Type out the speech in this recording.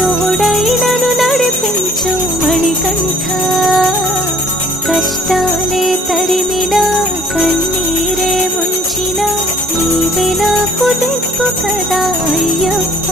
తోడైనను నడిపించు మణికంఠ. కష్టాలే తరిమినా కన్నీరే ముంచిన నీవే నాకు దిక్కు కదా అయ్యప్ప.